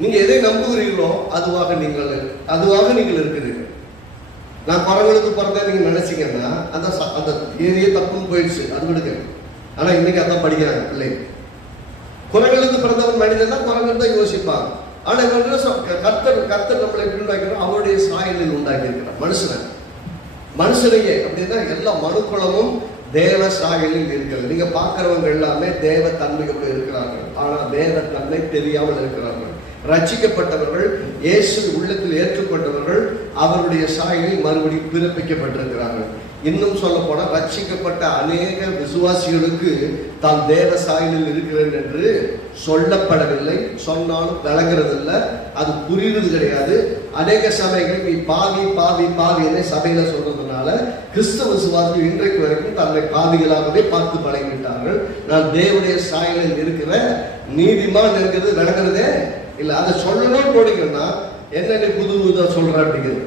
நீங்க எதை நம்புகிறீர்களோ அதுவாக நீங்கள் அதுவாக நீங்கள் இருக்கிறீர்கள். நான் குரங்களுக்கு பிறந்தேன் நீங்க நினைச்சீங்கன்னா அந்த அந்த ஏரியே தப்புன்னு போயிடுச்சு அது விடுங்க ஆனா இன்னைக்கு அதான் படிக்கிறாங்க பிள்ளைங்க குரங்களுக்கு பிறந்தவன் மனிதன் தான் குரங்கள் தான் யோசிப்பான். ஆனா இவன் என்ன கர்த்தர் கர்த்தர் நம்மளை எப்படி உண்டாக்கிறோம் அவருடைய சாயலில் உண்டாக்கி இருக்கிறான் மனுஷனை. மனுஷனையே அப்படின்னா எல்லா மனுக்குளமும் தேவ சாயலில் இருக்கிறது. நீங்க பார்க்குறவங்க எல்லாமே தேவ தன்மையோடு இருக்கிறார்கள். ஆனா தேவ தன்மை தெரியாமல் இருக்கிறார்கள். ரச்சிக்கப்பட்டவர்கள் இயேசு உள்ளத்தில் ஏற்றுக்கொண்டவர்கள் அவருடைய சாயலில் மறுபடியும் பிறப்பிக்கப்பட்டிருக்கிறார்கள். இன்னும் சொல்ல போனா ரட்சிக்கப்பட்ட அநேக விசுவாசிகளுக்கு தான் தேவ சாயலில் இருக்கிறேன் என்று சொல்லப்படவில்லை. சொன்னாலும் விளங்குறதில்ல. அது புரியுறது கிடையாது. அநேக சபைகள் நீ பாவி பாவி பாவின்னு சபையில சொல்றதுனால கிறிஸ்தவ விசுவாசிகள் இன்றைக்கு வரைக்கும் தன்னை பாவிகளாகவே பார்த்து பழகிவிட்டார்கள். நான் தேவனுடைய சாயலில் இருக்கிற நீதிமான் இருக்கிறது. விளங்குறதே இல்ல அதை சொல்லணும் போனீங்கன்னா என்ன நீ புது புதுதா சொல்ற அப்படிங்கிறது.